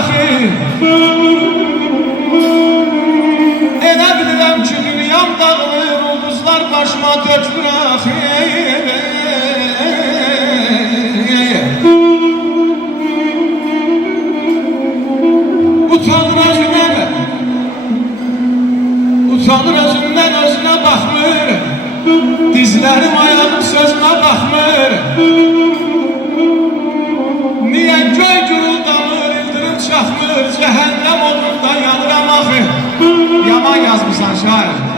axı. Elə bilirəm ki, dünyam dağılır, ulduzlar başıma tökülür axı. Utanır özündən özünə baxmır, dizlərim ayağım sözünə baxmır. Niyə göy guruldanır, ildırım çaxmır, cəhənnəm odunda yanıram axı. Yaman yazmışsan şair.